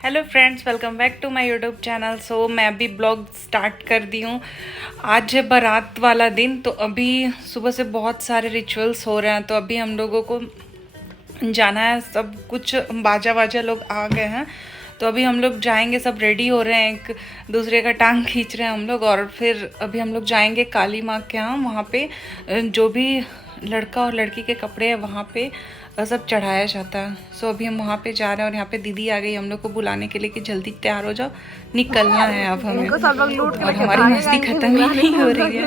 Hello friends, welcome back to my YouTube channel. So मैं अभी blog start कर दी हूँ। आज है बारात वाला दिन, तो अभी सुबह से बहुत सारे रिचुअल्स हो रहे हैं। तो अभी हम लोगों को जाना है, सब कुछ बाजा वाजा लोग आ गए हैं। तो अभी हम लोग जाएंगे, सब रेडी हो रहे हैं, एक दूसरे का टांग खींच रहे हैं हम लोग। और फिर अभी हम लोग जाएंगे काली माँ के यहाँ। वहाँ पे जो भी लड़का और लड़की के कपड़े हैं वहाँ पे सब चढ़ाया जाता है। सो अभी हम वहाँ पे जा रहे हैं और यहाँ पे दीदी आ गई हम लोग को बुलाने के लिए कि जल्दी तैयार हो जाओ, निकलना है अब हमें। और हमारी मस्ती खत्म ही नहीं हो रही है।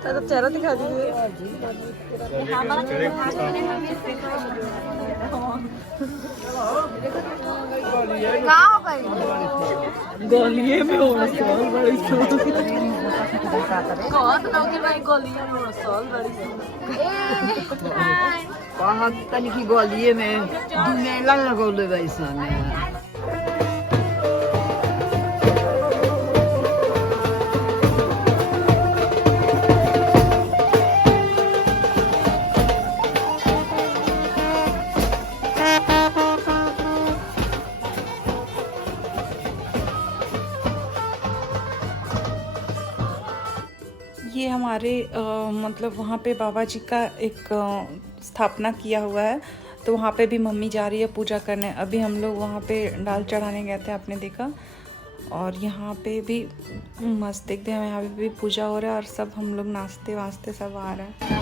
चेहरा दिखा दीजिए। कहाँ हो गई? गोलिये में हो रसोल बड़ी कौन लोगे भाई? गोलिये में रसोल बड़ी बहुत तनी की गोलिये में दुनेला लगोले वैसा में। ये हमारे मतलब वहाँ पे बाबा जी का एक स्थापना किया हुआ है। तो वहाँ पे भी मम्मी जा रही है पूजा करने। अभी हम लोग वहाँ पे डाल चढ़ाने गए थे, आपने देखा। और यहाँ पे भी मस्त देखते हैं, यहाँ पे भी पूजा हो रहा है और सब हम लोग नाचते वास्ते सब आ रहा है।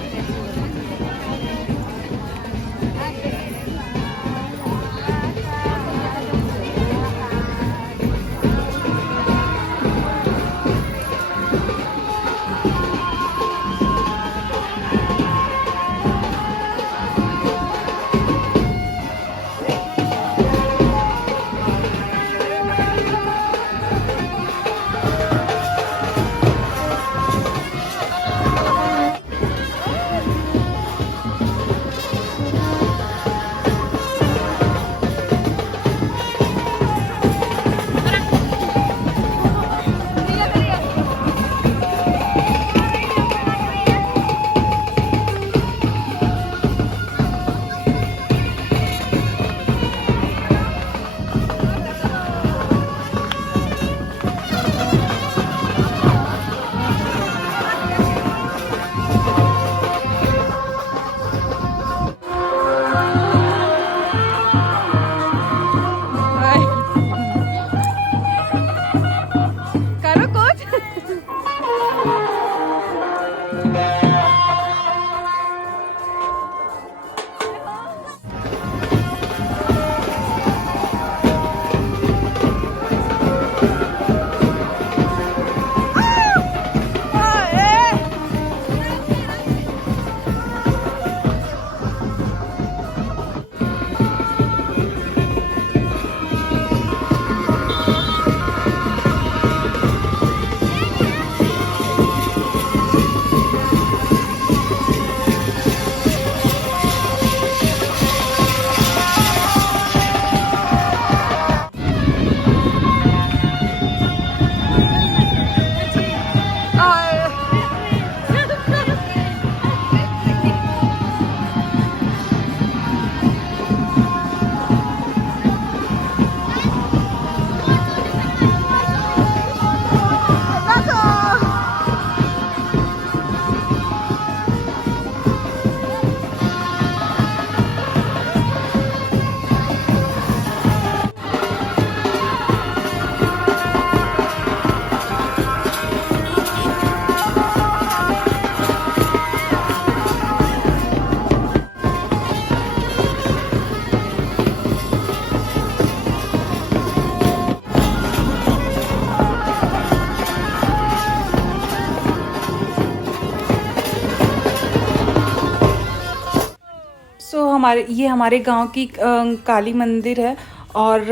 ये हमारे गांव की काली मंदिर है। और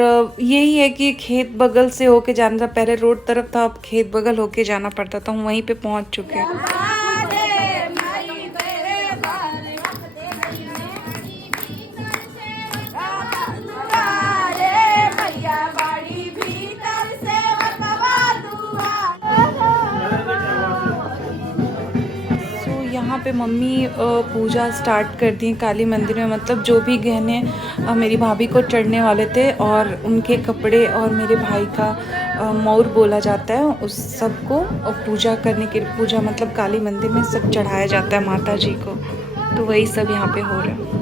यही है कि खेत बगल से होके जाना था। पहले रोड तरफ था, अब खेत बगल होके जाना पड़ता था। हम वहीं पे पहुंच चुके हैं। पे मम्मी पूजा स्टार्ट कर दी काली मंदिर में, मतलब जो भी गहने मेरी भाभी को चढ़ने वाले थे और उनके कपड़े और मेरे भाई का मौर बोला जाता है उस सब को पूजा करने के लिए, पूजा मतलब काली मंदिर में सब चढ़ाया जाता है माता जी को, तो वही सब यहाँ पे हो रहा है।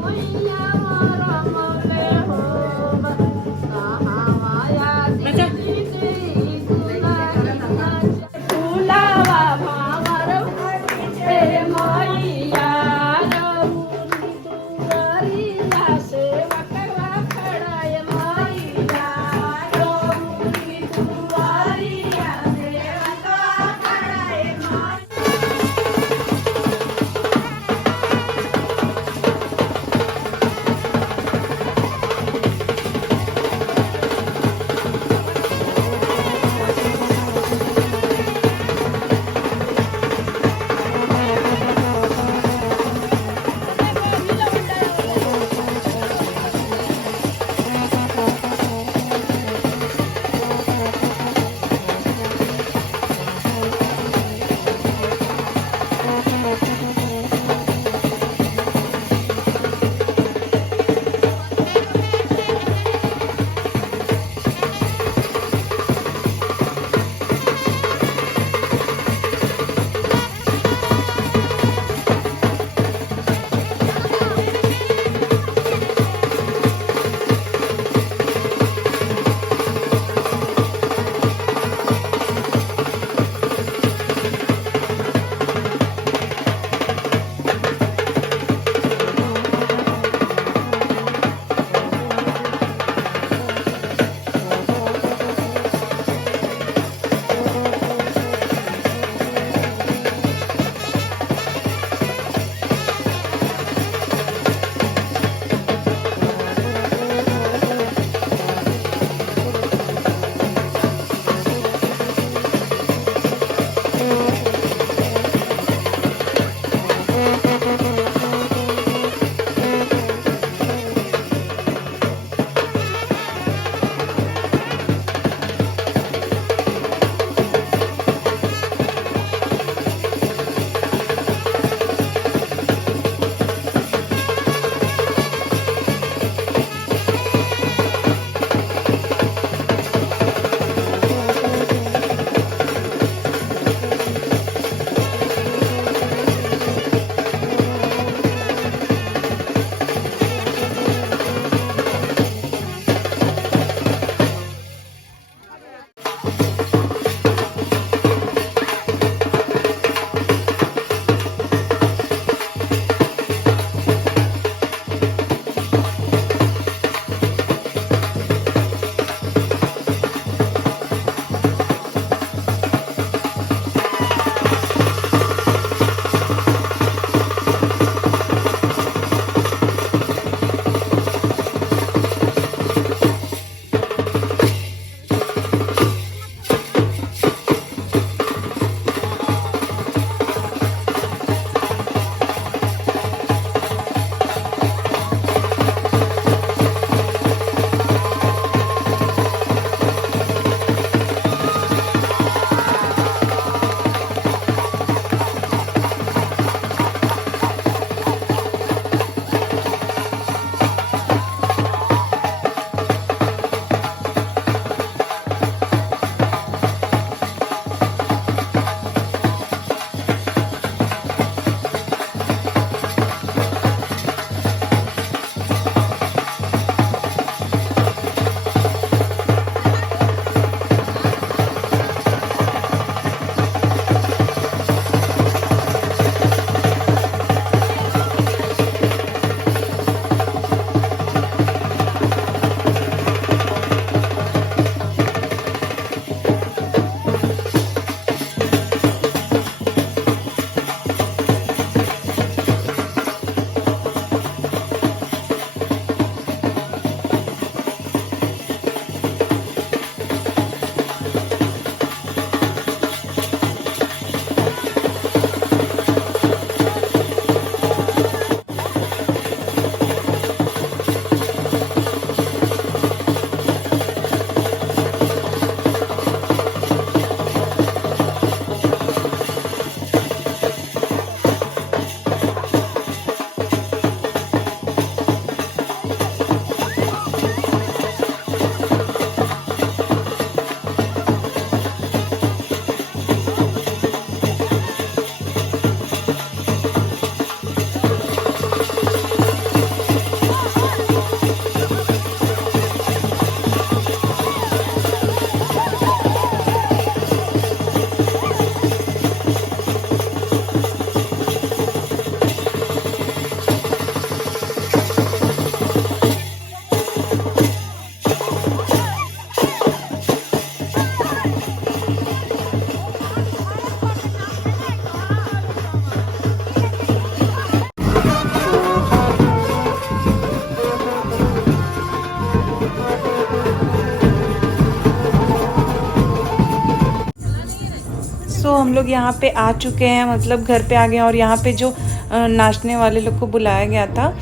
हम लोग यहाँ पे आ चुके हैं, मतलब घर पे आ गए हैं। और यहाँ पे जो नाचने वाले लोग को बुलाया गया था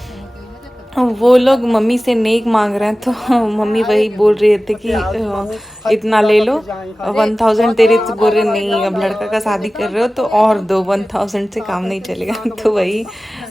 वो लोग मम्मी से नेक मांग रहे हैं, तो मम्मी वही बोल रहे थे कि इतना ले लो, 1000 दे रहे थे, बोल रहे नहीं अब लड़का का शादी कर रहे हो तो और दो, 1000 से काम नहीं चलेगा। तो वही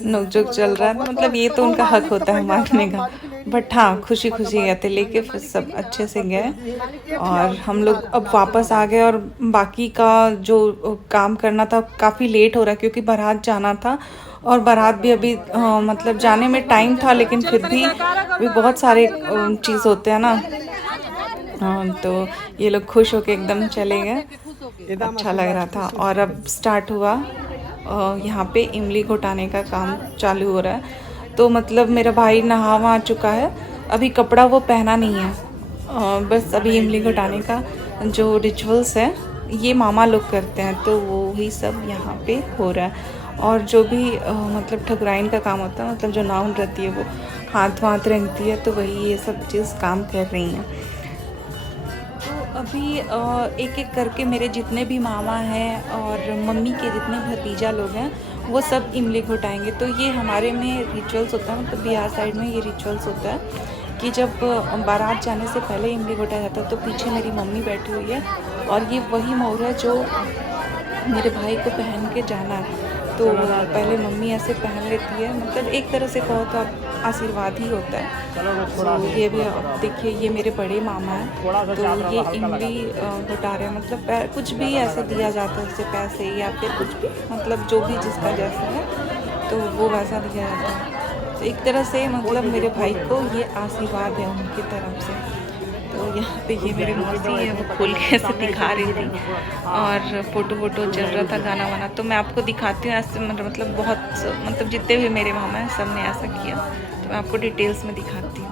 नोकझोंक चल रहा है। मतलब ये तो उनका हक होता है मांगने का, बट हाँ खुशी खुशी गए थे लेके, फिर सब अच्छे से गए और हम लोग अब वापस आ गए। और बाकी का जो काम करना था काफ़ी लेट हो रहा है क्योंकि बारात जाना था, और बारात भी अभी मतलब जाने में टाइम था, लेकिन फिर भी बहुत सारे चीज़ होते हैं ना। तो ये लोग खुश होके एकदम चले गए, अच्छा लग रहा था। और अब स्टार्ट हुआ यहाँ पे इमली घोटाने का काम चालू हो रहा है। तो मतलब मेरा भाई नहा वहा चुका है, अभी कपड़ा वो पहना नहीं है। बस अभी इमली घोटाने का जो रिचुअल्स है ये मामा लोग करते हैं, तो वो ही सब यहाँ पे हो रहा है। और जो भी मतलब ठकुराइन का काम होता है, मतलब जो नाउन रहती है वो हाथ वाथ रंगती है, तो वही ये सब चीज़ काम कर रही हैं। तो अभी एक एक करके मेरे जितने भी मामा हैं और मम्मी के जितने भतीजा लोग हैं वो सब इमली घोटाएंगे। तो ये हमारे में रिचुअल्स होता है, मतलब बिहार साइड में ये रिचुअल्स होता है कि जब बारात जाने से पहले इमली घोटाया जाता है। तो पीछे मेरी मम्मी बैठी हुई है और ये वही मोर है जो मेरे भाई को पहन के जाना है। तो पहले मम्मी ऐसे पहन लेती है, मतलब एक तरह से कहो तो आप आशीर्वाद ही होता है। तो ये भी देखिए, ये मेरे बड़े मामा हैं, तो ये इमली घोटा रहे हैं। मतलब कुछ भी ऐसे दिया जाता है, जैसे पैसे या फिर कुछ भी, मतलब जो भी जिसका जैसा है तो वो वैसा दिया जाता है। तो एक तरह से मतलब मेरे भाई को ये आशीर्वाद है उनकी तरफ से। तो यहाँ पे ये मेरी मौसी है, वो खोल के ऐसे दिखा रही थी और फोटो चल रहा था, गाना वाना। तो मैं आपको दिखाती हूँ ऐसे, मतलब बहुत, मतलब जितने भी मेरे मामा हैं सब ने ऐसा किया, तो मैं आपको डिटेल्स में दिखाती हूँ।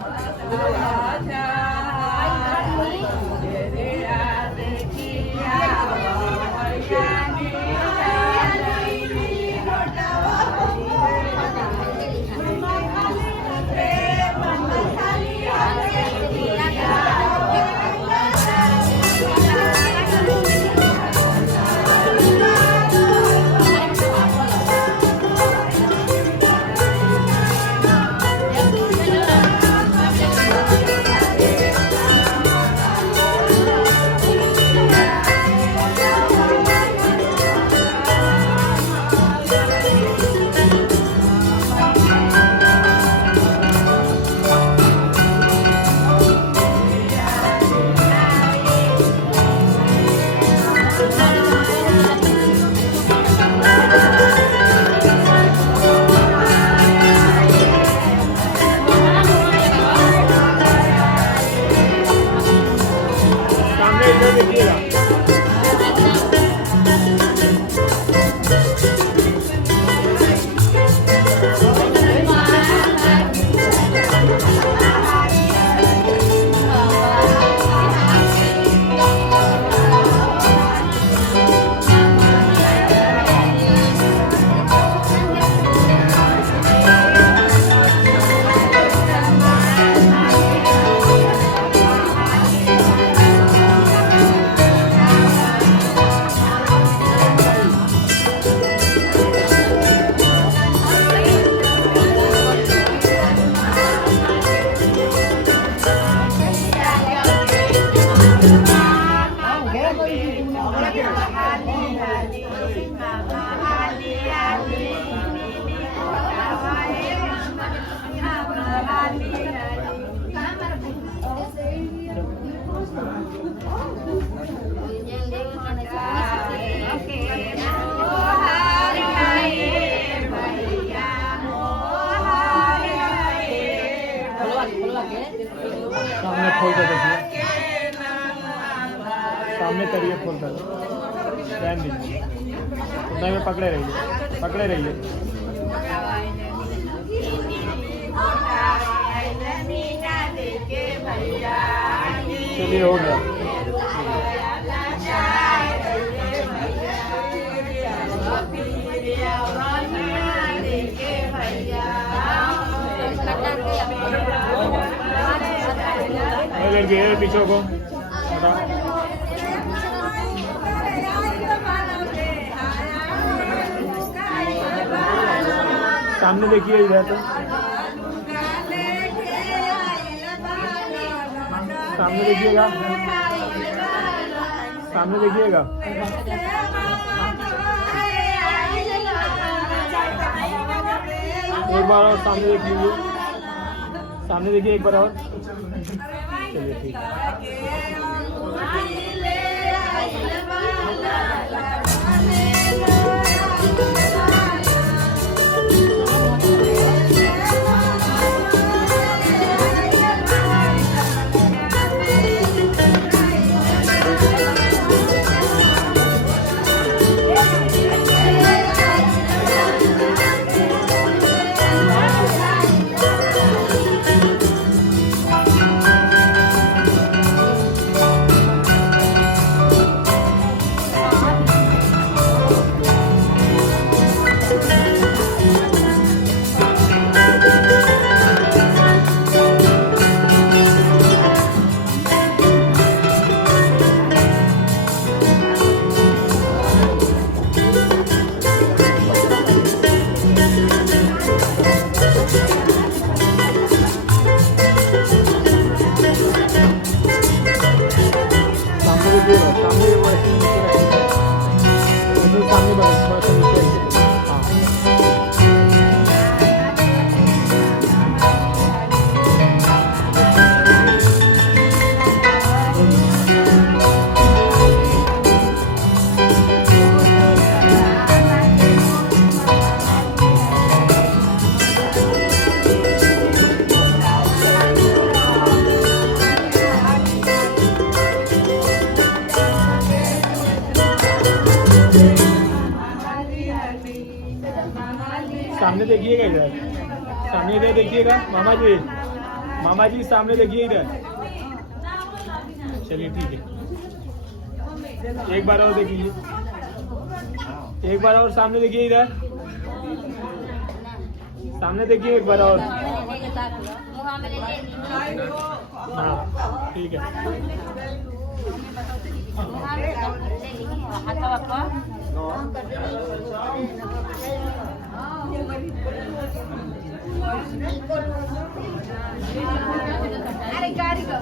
सामने खोल कर देखिए, सामने करिए खोल कर, ध्यान दीजिए, नहीं में पकड़े रहिए, पकड़े रहिए। चलिए हो गया। पीछे को सामने देखिए इधर तो सामने देखिएगा, सामने देखिएगा। एक बार और सामने देख लीजिए, सामने देखिए एक बार और। चलिए ठीक है। सामने देखिएगा इधर, सामने इधर देखिएगा मामा जी, मामा जी सामने देखिए इधर। चलिए ठीक है, एक बार और देखिए, एक बार और सामने देखिए इधर, सामने देखिए एक बार और। हाँ ठीक है। अरे गाड़ी का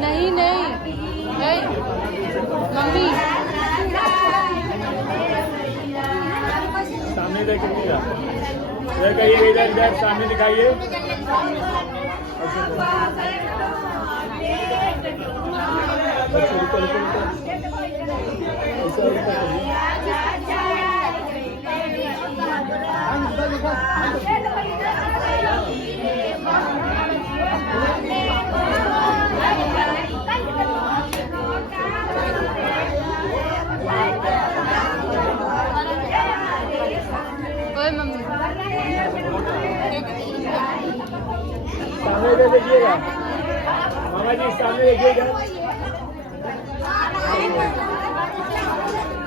नहीं नहीं मम्मी सामने देखिएगा, इधर कहिए, इधर इधर सामने दिखाइए। सामने देखिएगा मामा जी, सामने देखिएगा।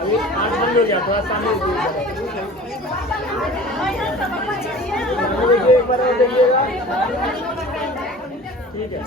अभी आँख बंद हो गया, थोड़ा सामने देखिएगा, एक बार और देखिएगा। ठीक है,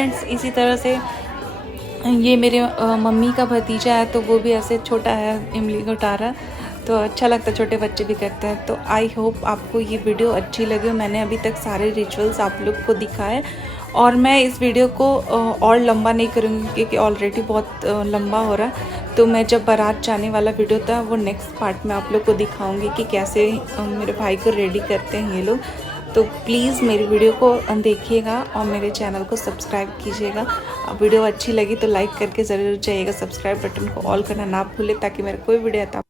फ्रेंड्स इसी तरह से ये मेरे मम्मी का भतीजा है, तो वो भी ऐसे छोटा है, इमली को उठा रहा, तो अच्छा लगता है, छोटे बच्चे भी करते हैं। तो आई होप आपको ये वीडियो अच्छी लगी। मैंने अभी तक सारे रिचुअल्स आप लोग को दिखाए और मैं इस वीडियो को और लंबा नहीं करूँगी क्योंकि ऑलरेडी बहुत लंबा हो रहा है। तो मैं जब बारात जाने वाला वीडियो था वो नेक्स्ट पार्ट में आप लोग को दिखाऊंगी कि कैसे मेरे भाई को रेडी करते हैं ये लोग। तो प्लीज़ मेरी वीडियो को देखिएगा और मेरे चैनल को सब्सक्राइब कीजिएगा। वीडियो अच्छी लगी तो लाइक करके ज़रूर जाइएगा, सब्सक्राइब बटन को ऑल करना ना भूलें ताकि मेरा कोई वीडियो आता